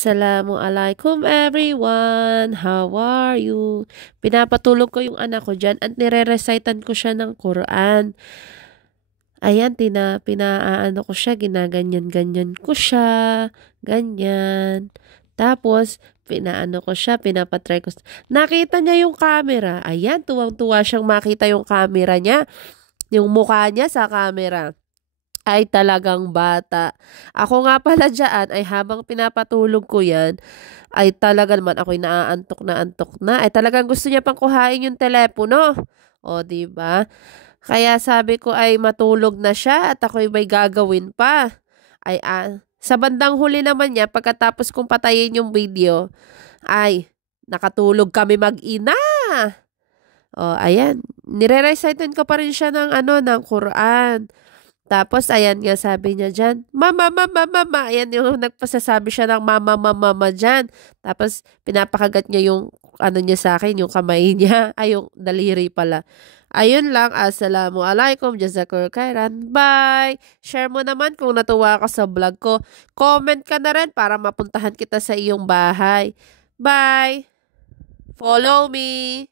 Assalamualaikum everyone! How are you? Pinapatulog ko yung anak ko dyan at nire-recitan ko siya ng Quran. Ayan, pinaano ko siya, ginaganyan-ganyan ko siya, ganyan. Tapos, pinaano ko siya, pinapatry ko. Nakita niya yung camera. Ayan, tuwang-tuwa siyang makita yung camera niya. Yung mukha niya sa camera. Ay talagang bata. Ako nga pala dyan ay habang pinapatulog ko yan, ay talaga naman ako'y naaantok na. Ay talagang gusto niya pang kuhain yung telepono. O, di ba? Kaya sabi ko ay matulog na siya at ako'y may gagawin pa. Ay, sa bandang huli naman niya, pagkatapos kong patayin yung video, ay nakatulog kami mag-ina. O, ayan. Nire-recitan ko pa rin siya ng ng Quran. Tapos, ayan nga sabi niya dyan, mama, mama, mama. Ayan yung nagpasasabi siya ng mama, mama, mama dyan. Tapos, pinapakagat niya yung niya sa akin, yung kamay niya. Ay, yung daliri pala. Ayun lang. Assalamualaikum. Jazakallahu khairan. Bye. Share mo naman kung natuwa ka sa vlog ko. Comment ka na rin para mapuntahan kita sa iyong bahay. Bye. Follow me.